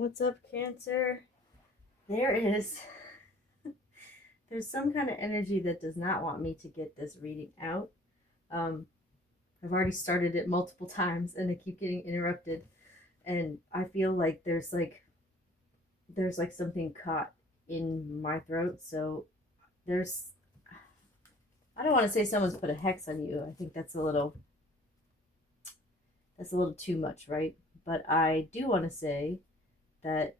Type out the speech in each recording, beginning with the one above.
What's up, Cancer? There is, there's some kind of energy that does not want me to get this reading out. Um, I've already started it multiple times and I keep getting interrupted. And I feel like there's like something caught in my throat. So there's, I don't want to say someone's put a hex on you. I think that's a little too much, right? But I do want to say that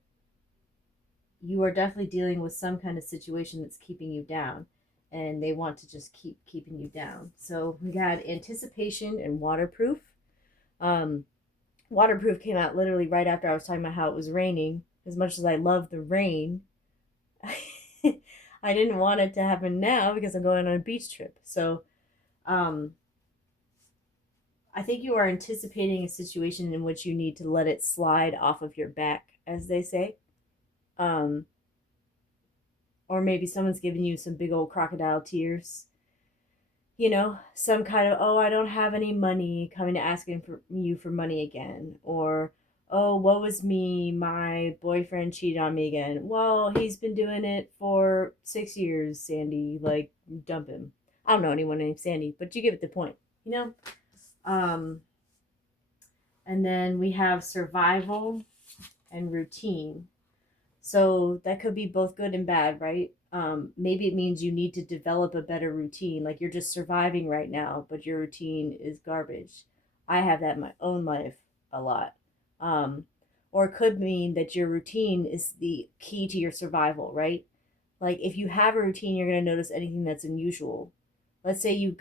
you are definitely dealing with some kind of situation that's keeping you down, and they want to just keep keeping you down. So we got anticipation and waterproof. um Waterproof came out literally right after I was talking about how it was raining. As much as I love the rain, I didn't want it to happen now because I'm going on a beach trip. So um I think you are anticipating a situation in which you need to let it slide off of your back, as they say. um or maybe someone's giving you some big old crocodile tears, some kind of, oh, I don't have any money, coming to asking for you for money again. Or, oh, what was me? My boyfriend cheated on me again. Well, he's been doing it for 6 years, Sandy. Like, dump him. I don't know anyone named Sandy, but you get the point, you know? Um, and then we have survival and routine. So that could be both good and bad, right? Maybe it means you need to develop a better routine. Like you're just surviving right now, but your routine is garbage. I have that in my own life a lot. Um, or it could mean that your routine is the key to your survival, right? Like if you have a routine, you're going to notice anything that's unusual. Let's say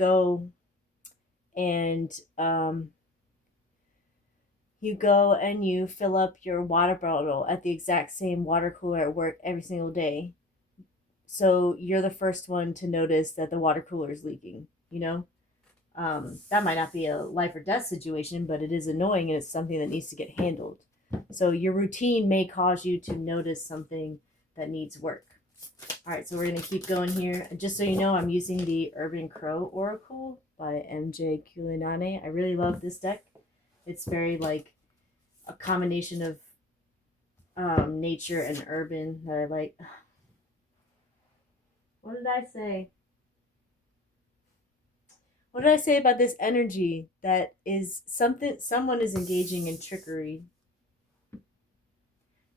and um, you go and you fill up your water bottle at the exact same water cooler at work every single day. So you're the first one to notice that the water cooler is leaking. That might not be a life or death situation, but it is annoying and it's something that needs to get handled. So your routine may cause you to notice something that needs work. All right, so we're going to keep going here. And just so you know, I'm using the Urban Crow Oracle by MJ Kulinane. I really love this deck. It's very like a combination of nature and urban that I like. What did I say? What did I say about this energy that is something someone is engaging in trickery?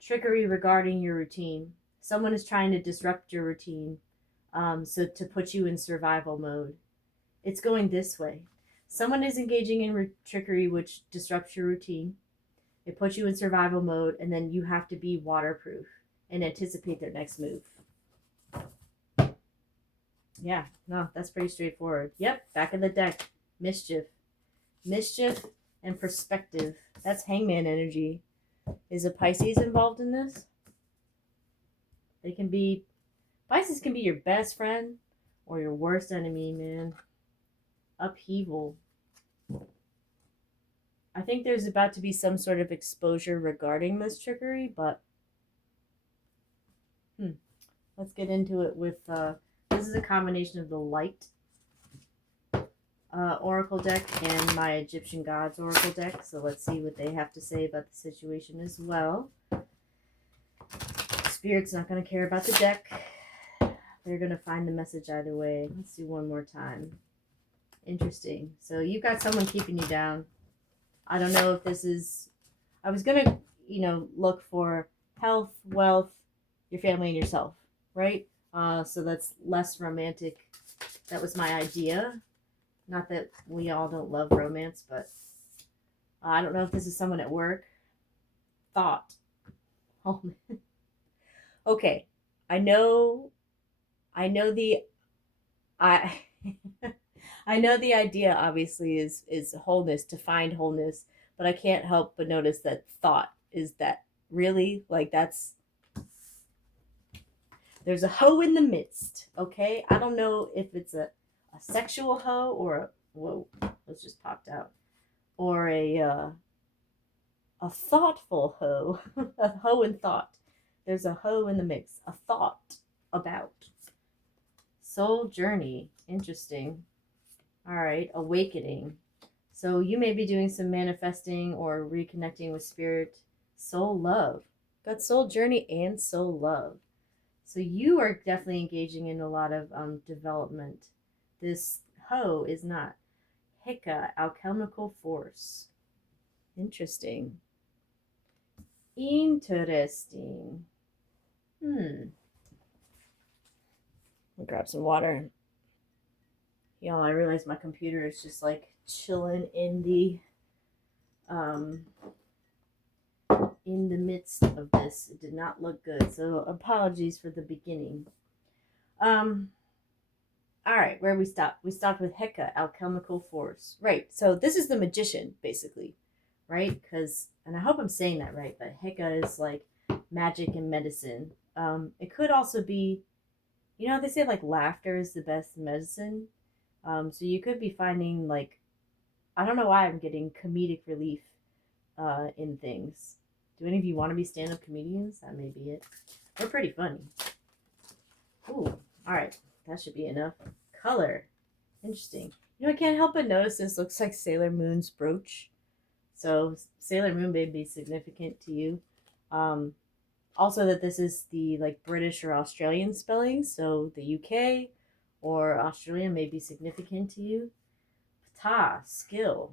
Trickery regarding your routine. Someone is trying to disrupt your routine, so to put you in survival mode. It's going this way. Someone is engaging in trickery, which disrupts your routine. It puts you in survival mode, and then you have to be waterproof and anticipate their next move. Yeah, no, that's pretty straightforward. Yep, back of the deck. Mischief. Mischief and perspective. That's hangman energy. Is a Pisces involved in this? They can be Pisces can be your best friend or your worst enemy, man. Upheaval. I think there's about to be some sort of exposure regarding this trickery, but let's get into it with this is a combination of the light oracle deck and my Egyptian gods oracle deck. So let's see what they have to say about the situation as well. Spirit's not going to care about the deck. They're going to find the message either way. Let's do one more time. Interesting. So you've got someone keeping you down. I don't know if this is. I was going to, look for health, wealth, your family, and yourself, right? So that's less romantic. That was my idea. Not that we all don't love romance, but I don't know if this is someone at work. Thought. Oh, okay. I know. I know the. I. I know the idea obviously is wholeness, to find wholeness, but I can't help but notice that thought is that really like that's there's a hoe in the midst. Okay, I don't know if it's a sexual hoe or a whoa, let's just popped out, or a thoughtful hoe, a hoe in thought. There's a hoe in the mix, a thought about soul journey. Interesting. All right, awakening. So you may be doing some manifesting or reconnecting with spirit, soul love. Got soul journey and soul love. So you are definitely engaging in a lot of development. This hoe is not. Heka, alchemical force. Interesting. Interesting. I'll grab some water. Y'all, I realize my computer is just like chilling um in the midst of this. It did not look good. So apologies for the beginning. Um all right, where we stopped? We stopped with Heka, alchemical force. Right. So this is the magician, basically, right? Because, and I hope I'm saying that right, but Heka is like magic and medicine. It could also be, they say like laughter is the best medicine. So you could be finding like, I don't know why I'm getting comedic relief in things. Do any of you want to be stand-up comedians? That may be it. We're pretty funny. Ooh, all right, that should be enough. Color, interesting. I can't help but notice this looks like Sailor Moon's brooch. So Sailor Moon may be significant to you. Um, Also that this is the like British or Australian spelling, so the UK or Australia may be significant to you. Ptah, skill.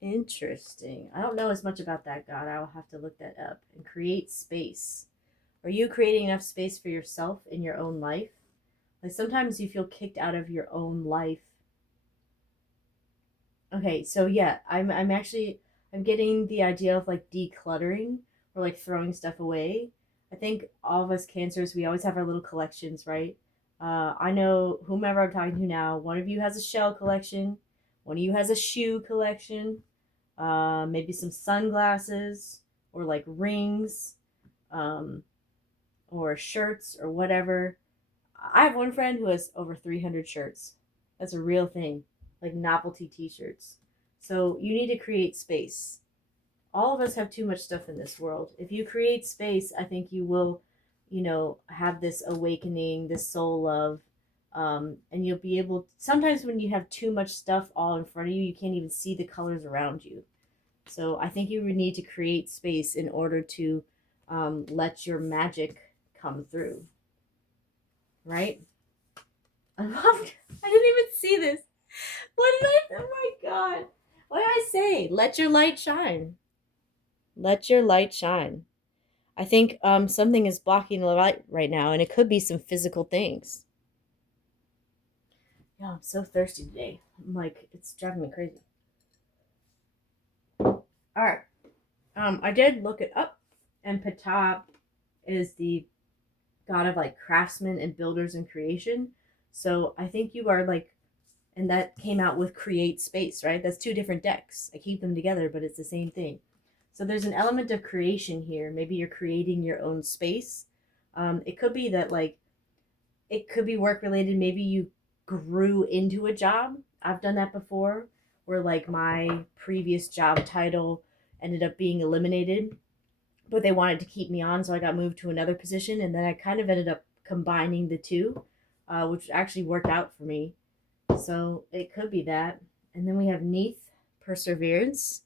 Interesting. I don't know as much about that god. I will have to look that up. And create space. Are you creating enough space for yourself in your own life? Like sometimes you feel kicked out of your own life. Okay, so yeah, I'm getting the idea of like decluttering or like throwing stuff away. I think all of us cancers, we always have our little collections, right? I know whomever I'm talking to now, one of you has a shell collection, one of you has a shoe collection, maybe some sunglasses or like rings, um, or shirts or whatever. I have one friend who has over 300 shirts. That's a real thing, like novelty t-shirts. So you need to create space. All of us have too much stuff in this world. If you create space, I think you will, have this awakening, this soul love. And you'll be able, sometimes when you have too much stuff all in front of you, you can't even see the colors around you. So I think you would need to create space in order to let your magic come through, right? I didn't even see this. What did I? Oh my god! What did I say? Let your light shine. Let your light shine. I think something is blocking the light right now, and it could be some physical things. Yeah, I'm so thirsty today. I'm like, it's driving me crazy. All right. I did look it up, and Ptah is the god of like craftsmen and builders and creation. So I think you are like, and that came out with create space, right? That's two different decks. I keep them together, but it's the same thing. So there's an element of creation here. Maybe you're creating your own space. It could be that like it could be work related. Maybe you grew into a job. I've done that before, where like my previous job title ended up being eliminated, but they wanted to keep me on, so I got moved to another position, and then I kind of ended up combining the two, which actually worked out for me. So it could be that. And then we have Neath, perseverance.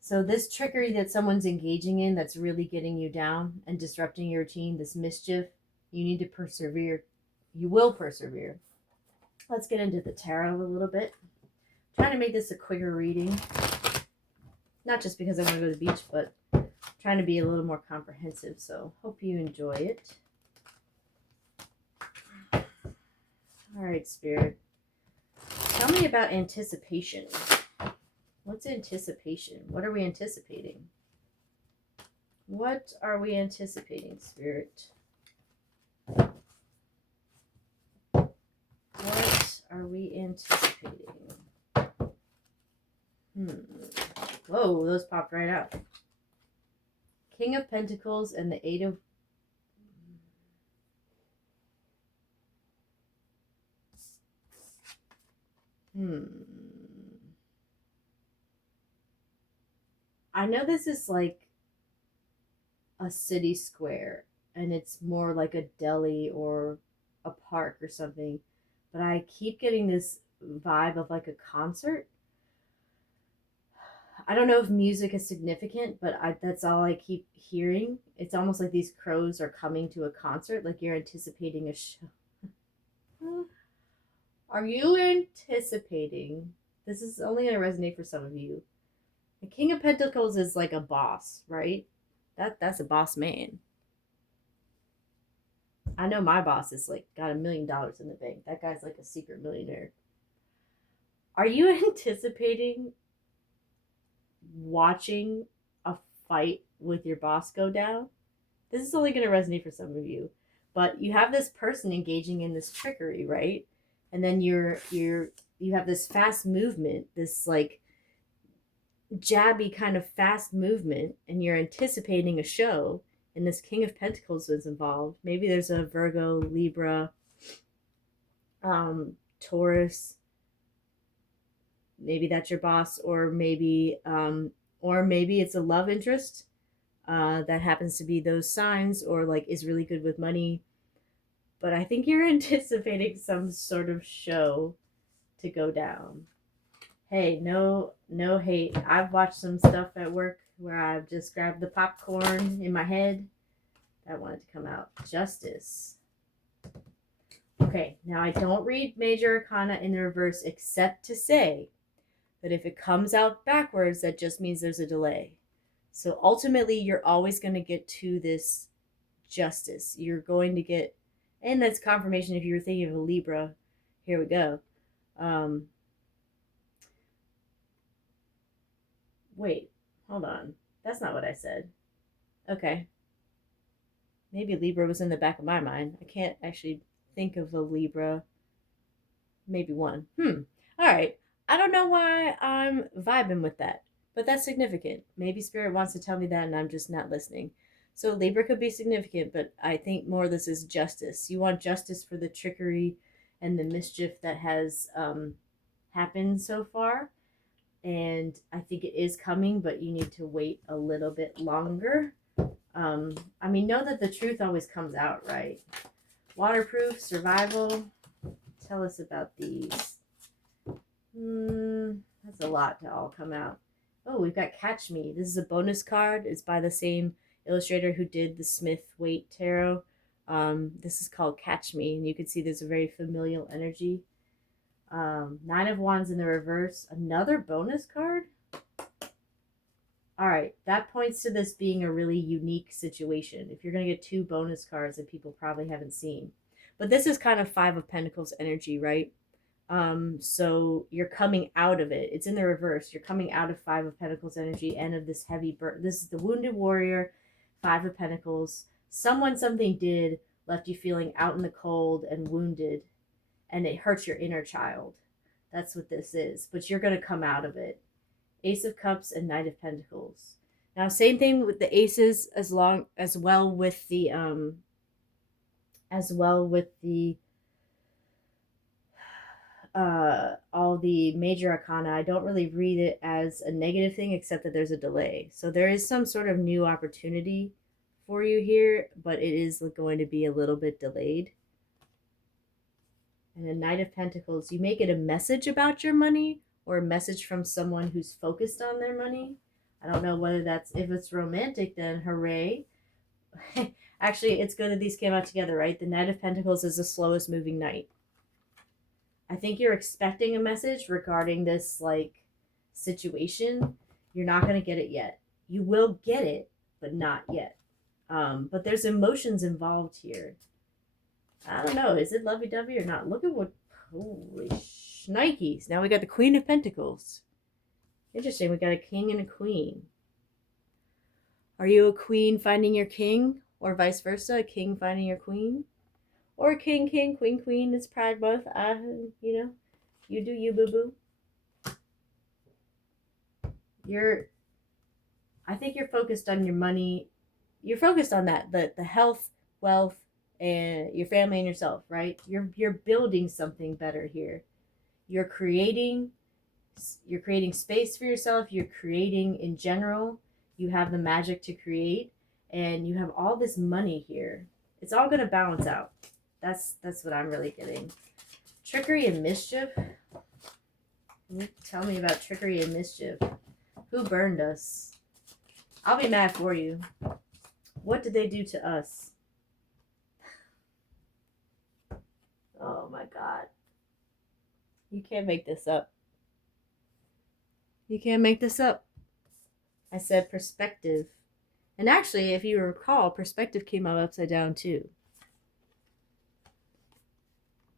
So this trickery that someone's engaging in that's really getting you down and disrupting your routine, this mischief, you need to persevere. You will persevere. Let's get into the tarot a little bit. I'm trying to make this a quicker reading. Not just because I want to go to the beach, but trying to be a little more comprehensive. So hope you enjoy it. All right, Spirit. Tell me about anticipation. What's anticipation? What are we anticipating? What are we anticipating, Spirit? What are we anticipating? Whoa, those popped right out. King of Pentacles and the Eight of... I know this is like a city square, and it's more like a deli or a park or something, but I keep getting this vibe of like a concert. I don't know if music is significant, but that's all I keep hearing. It's almost like these crows are coming to a concert, like you're anticipating a show. Are you anticipating? This is only going to resonate for some of you. The King of Pentacles is like a boss, right? That's a boss man. I know my boss is like got $1 million in the bank. That guy's like a secret millionaire. Are you anticipating watching a fight with your boss go down? This is only going to resonate for some of you, but you have this person engaging in this trickery, right? And then you have this fast movement, this like jabby kind of fast movement, and you're anticipating a show, and this King of Pentacles is involved. Maybe there's a Virgo, Libra, Taurus. Maybe that's your boss, or maybe it's a love interest that happens to be those signs, or like is really good with money. But I think you're anticipating some sort of show to go down. Hey, no hate. I've watched some stuff at work where I've just grabbed the popcorn in my head. That wanted to come out. Justice. Okay, now I don't read major arcana in the reverse except to say that if it comes out backwards, that just means there's a delay. So ultimately, you're always going to get to this justice. You're going to get, and that's confirmation if you were thinking of a Libra. Here we go. Wait, hold on. That's not what I said. Okay. Maybe Libra was in the back of my mind. I can't actually think of a Libra. Maybe one. All right. I don't know why I'm vibing with that, but that's significant. Maybe Spirit wants to tell me that and I'm just not listening. So Libra could be significant, but I think more of this is justice. You want justice for the trickery and the mischief that has happened so far. And I think it is coming, but you need to wait a little bit longer. I mean, know that the truth always comes out, right? Waterproof, survival. Tell us about these. That's a lot to all come out. Oh, we've got Catch Me. This is a bonus card. It's by the same illustrator who did the Smith Waite Tarot. This is called Catch Me, and you can see there's a very familial energy. Nine of Wands in the reverse. Another bonus card? All right, that points to this being a really unique situation. If you're going to get two bonus cards that people probably haven't seen. But this is kind of Five of Pentacles energy, right? So you're coming out of it. It's in the reverse. You're coming out of Five of Pentacles energy and of this heavy burden. This is the Wounded Warrior, Five of Pentacles. Something did left you feeling out in the cold and wounded, and it hurts your inner child. That's what this is. But you're going to come out of it. Ace of Cups and Knight of Pentacles. Now, same thing with the aces, as well with the all the major arcana. I don't really read it as a negative thing, except that there's a delay. So there is some sort of new opportunity for you here, but it is going to be a little bit delayed. And a Knight of Pentacles, you may get a message about your money or a message from someone who's focused on their money. I don't know whether if it's romantic, then hooray. Actually, it's good that these came out together, right? The Knight of Pentacles is the slowest moving knight. I think you're expecting a message regarding this situation. You're not going to get it yet. You will get it, but not yet. But there's emotions involved here. I don't know. Is it lovey-dovey or not? Look at what... Holy shnikes. Now we got the Queen of Pentacles. Interesting. We got a king and a queen. Are you a queen finding your king? Or vice versa? A king finding your queen? Or king, queen, queen. It's Pride Month. You do you, boo-boo. I think you're focused on your money. You're focused on that. The health, wealth, and your family and yourself, right? You're building something better here. You're creating space for yourself. You're creating in general. You have the magic to create, and you have all this money here. It's all going to balance out. That's what I'm really getting. Trickery and mischief. Tell me about trickery and mischief. Who burned us? I'll be mad for you. What did they do to us? Oh my God. You can't make this up. You can't make this up. I said perspective. And actually, if you recall, perspective came out upside down too.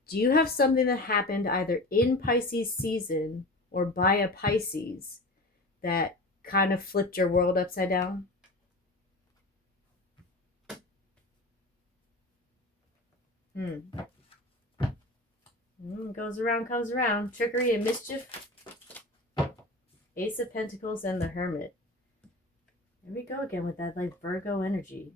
Do you have something that happened either in Pisces season or by a Pisces that kind of flipped your world upside down? Goes around, comes around. Trickery and mischief. Ace of Pentacles and the Hermit. There we go again with that like Virgo energy.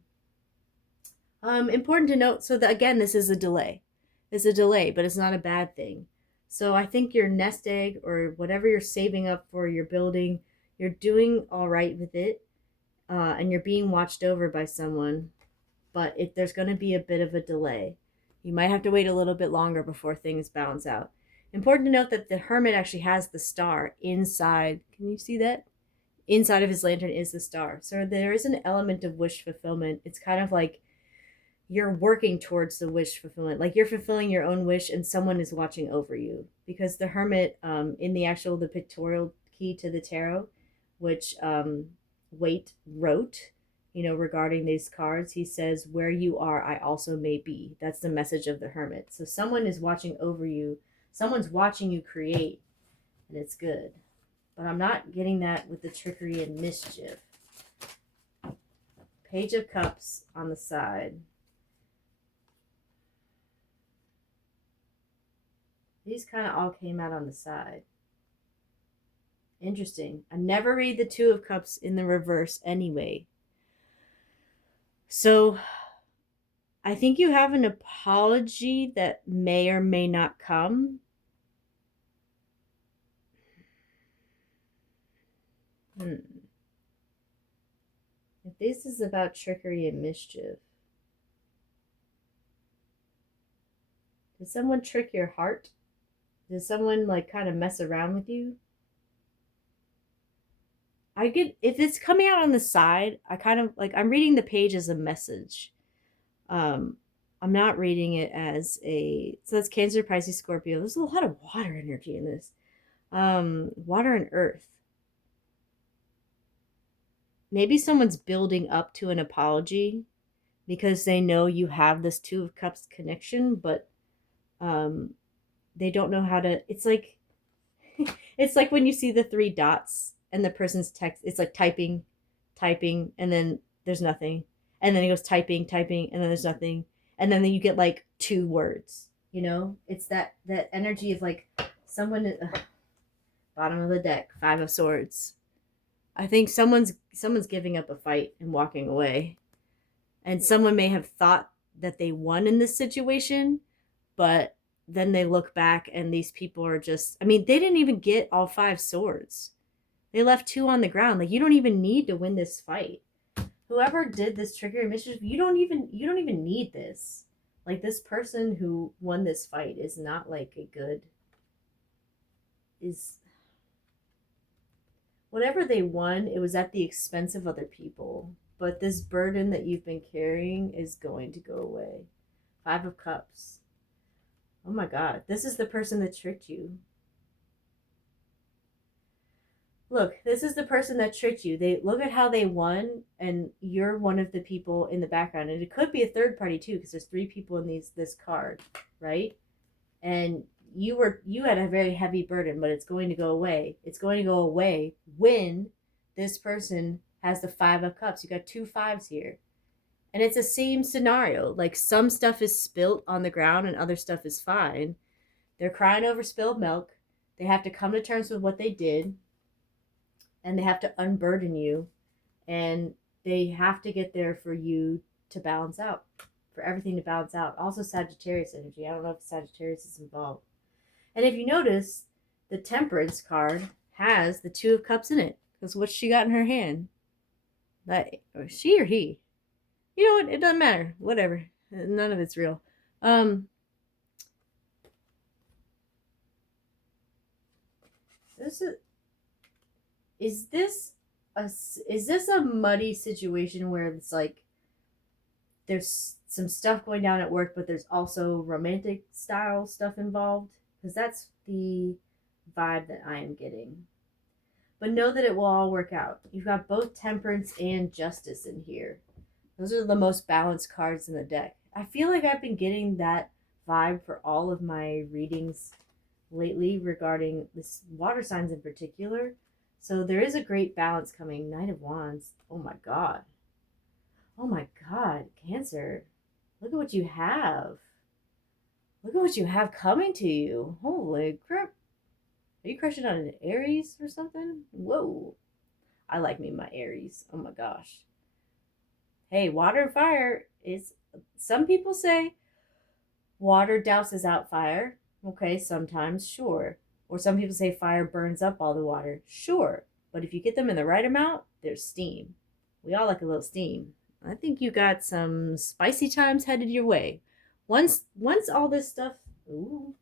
Important to note, so that again, this is a delay. It's a delay, but it's not a bad thing. So I think your nest egg or whatever you're saving up for, you're building, you're doing all right with it, and you're being watched over by someone, but there's going to be a bit of a delay. You might have to wait a little bit longer before things balance out. Important to note that the Hermit actually has the star inside. Can you see that? Inside of his lantern is the star. So there is an element of wish fulfillment. It's kind of like you're working towards the wish fulfillment. Like you're fulfilling your own wish and someone is watching over you. Because the Hermit, in the pictorial key to the tarot, which Waite wrote, regarding these cards, he says, where you are, I also may be. That's the message of the Hermit. So someone is watching over you. Someone's watching you create, and it's good. But I'm not getting that with the trickery and mischief. Page of Cups on the side. These kind of all came out on the side. Interesting. I never read the Two of Cups in the reverse anyway. So I think you have an apology that may or may not come. If this is about trickery and mischief, did someone trick your heart? Did someone like kind of mess around with you? If it's coming out on the side, I kind of like, I'm reading the page as a message. I'm not reading it as so that's Cancer, Pisces, Scorpio. There's a lot of water energy in this. Water and earth. Maybe someone's building up to an apology because they know you have this Two of Cups connection, but they don't know how to. It's like it's like when you see the three dots and the person's text, it's like typing, and then there's nothing. And then it goes typing, and then there's nothing. And then you get like 2 words, It's that energy of like someone, bottom of the deck, 5 of Swords. I think someone's giving up a fight and walking away. And someone may have thought that they won in this situation, but then they look back and these people are just, they didn't even get all 5 swords. They left 2 on the ground. Like, you don't even need to win this fight. Whoever did this trigger mischief, you don't even need this. Like, this person who won this fight is not like whatever they won, it was at the expense of other people. But this burden that you've been carrying is going to go away. 5 of Cups. Oh my God, this is the person that tricked you. Look, this is the person that tricked you. They look at how they won, and you're one of the people in the background. And it could be a third party too, because there's 3 people in this card, right? And you had a very heavy burden, but it's going to go away. It's going to go away when this person has the 5 of Cups. You got 2 5s here. And it's the same scenario. Like, some stuff is spilt on the ground and other stuff is fine. They're crying over spilled milk. They have to come to terms with what they did. And they have to unburden you. And they have to get there for you to balance out. For everything to balance out. Also Sagittarius energy. I don't know if Sagittarius is involved. And if you notice, the Temperance card has the 2 of Cups in it. Because what's she got in her hand? Or she or he? You know what? It doesn't matter. Whatever. None of it's real. Is this is this a muddy situation where it's like there's some stuff going down at work, but there's also romantic style stuff involved? Because that's the vibe that I am getting. But know that it will all work out. You've got both temperance and justice in here. Those are the most balanced cards in the deck. I feel like I've been getting that vibe for all of my readings lately regarding this water signs in particular. So there is a great balance coming. Knight of Wands. Oh my god. Oh my god, Cancer. Look at what you have. Look at what you have coming to you. Holy crap. Are you crushing on an Aries or something? Whoa. I like me my Aries. Oh my gosh. Hey, water and fire is, some people say water douses out fire. Okay, sometimes, sure. Or some people say fire burns up all the water. Sure. But if you get them in the right amount, there's steam. We all like a little steam. I think you got some spicy times headed your way. Once all this stuff, ooh.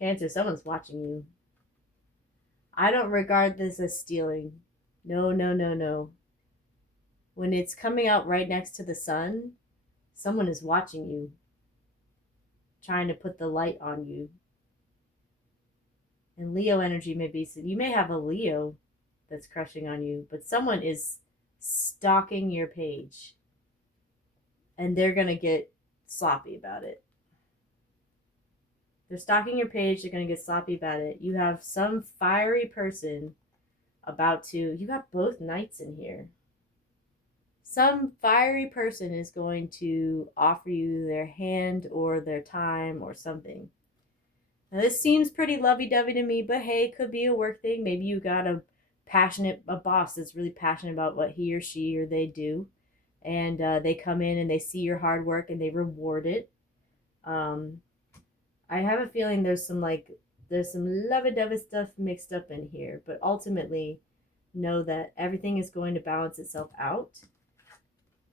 Cancer, someone's watching you. I don't regard this as stealing. No, no, no, no. When it's coming out right next to the sun, someone is watching you, trying to put the light on you. And Leo energy may be, so you may have a Leo that's crushing on you, but someone is stalking your page and they're going to get sloppy about it. They're stalking your page, they're going to get sloppy about it. You have some fiery person about to, you got both knights in here. Some fiery person is going to offer you their hand or their time or something. Now this seems pretty lovey-dovey to me, but hey, it could be a work thing. Maybe you got a boss that's really passionate about what he or she or they do, and they come in and they see your hard work and they reward it. I have a feeling there's some lovey-dovey stuff mixed up in here, but ultimately know that everything is going to balance itself out.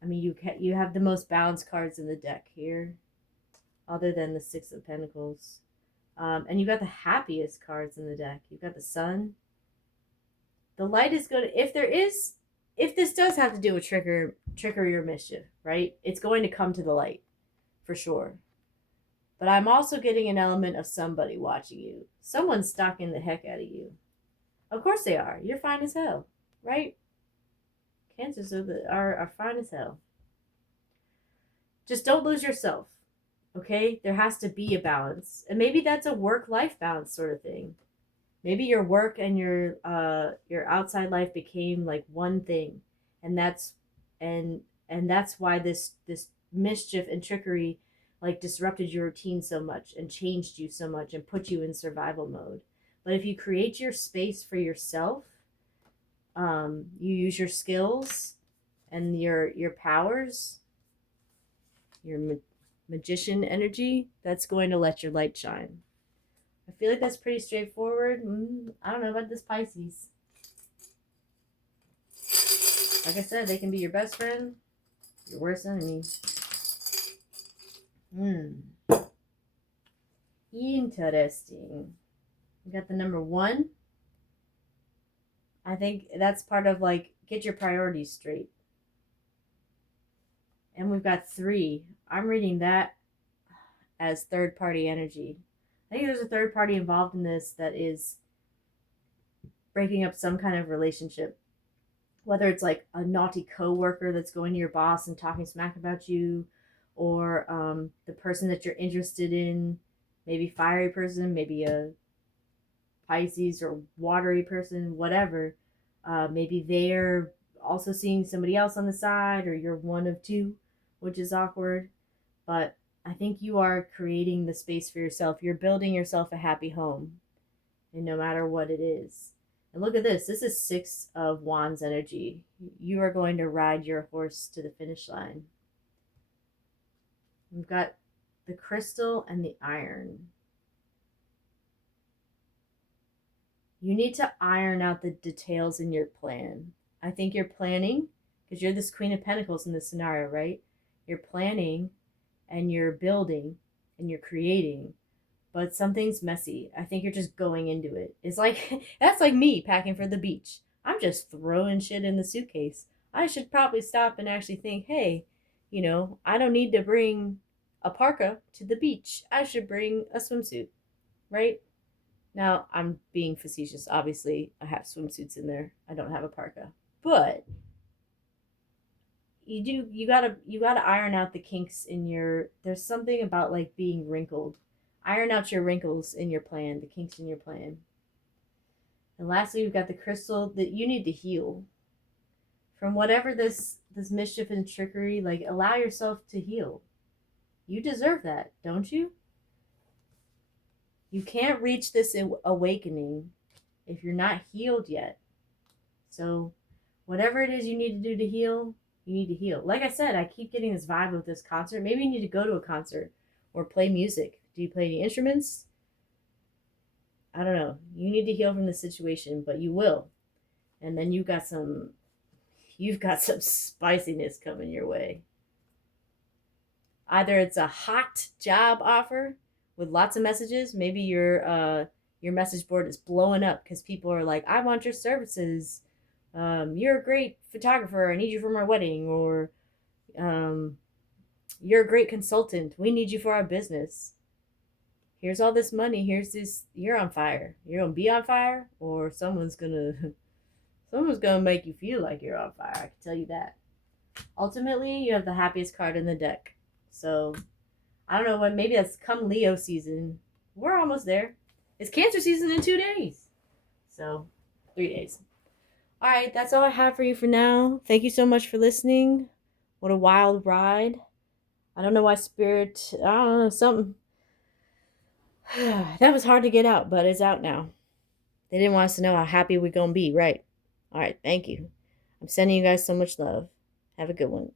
I mean, you have the most balanced cards in the deck here, other than the Six of Pentacles. And you got the happiest cards in the deck. You've got the Sun. The light is going to, if this does have to do with trickery or mischief, right? It's going to come to the light, for sure. But I'm also getting an element of somebody watching you. Someone's stalking the heck out of you. Of course they are. You're fine as hell, right? Cancers are fine as hell. Just don't lose yourself. Okay, there has to be a balance, and maybe that's a work-life balance sort of thing. Maybe your work and your outside life became like one thing, and that's why this mischief and trickery like disrupted your routine so much and changed you so much and put you in survival mode. But if you create your space for yourself, you use your skills and your powers, your magician energy, that's going to let your light shine. I feel like that's pretty straightforward. I don't know about this Pisces. Like I said, they can be your best friend, your worst enemy. Interesting. We got the number 1. I think that's part of like, get your priorities straight. And we've got 3. I'm reading that as third party energy. I think there's a third party involved in this that is breaking up some kind of relationship. Whether it's like a naughty coworker that's going to your boss and talking smack about you, or the person that you're interested in, maybe fiery person, maybe a Pisces or watery person, whatever. Maybe they're also seeing somebody else on the side, or you're one of two, which is awkward. But I think you are creating the space for yourself. You're building yourself a happy home, and no matter what it is. And look at this. This is 6 of Wands energy. You are going to ride your horse to the finish line. We've got the crystal and the iron. You need to iron out the details in your plan. I think you're planning, because you're this Queen of Pentacles in this scenario, right? You're planning and you're building and you're creating, but something's messy. I think you're just going into it. It's like that's like me packing for the beach. I'm just throwing shit in the suitcase. I should probably stop and actually think, hey, I don't need to bring a parka to the beach. I should bring a swimsuit, right? Now, I'm being facetious. Obviously, I have swimsuits in there. I don't have a parka. But you gotta iron out the kinks in your there's something about like being wrinkled. Iron out your wrinkles in your plan, the kinks in your plan. And lastly, you've got the crystal that you need to heal from whatever this mischief and trickery. Like, allow yourself to heal. You deserve that, don't you? You can't reach this awakening if you're not healed yet. So whatever it is you need to do to heal, you need to heal. Like I said, I keep getting this vibe of this concert. Maybe you need to go to a concert or play music. Do you play any instruments? I don't know. You need to heal from the situation, but you will. And then you've got some spiciness coming your way. Either it's a hot job offer with lots of messages. Maybe your message board is blowing up because people are like, I want your services. You're a great photographer. I need you for my wedding. Or you're a great consultant. We need you for our business. Here's all this money. Here's this. You're on fire. You're gonna be on fire, or someone's gonna make you feel like you're on fire. I can tell you that. Ultimately, you have the happiest card in the deck. So I don't know what. Maybe that's come Leo season. We're almost there. It's Cancer season in 2 days. So 3 days. All right, that's all I have for you for now. Thank you so much for listening. What a wild ride. I don't know why Spirit, I don't know, something. That was hard to get out, but it's out now. They didn't want us to know how happy we're going to be, right? All right, thank you. I'm sending you guys so much love. Have a good one.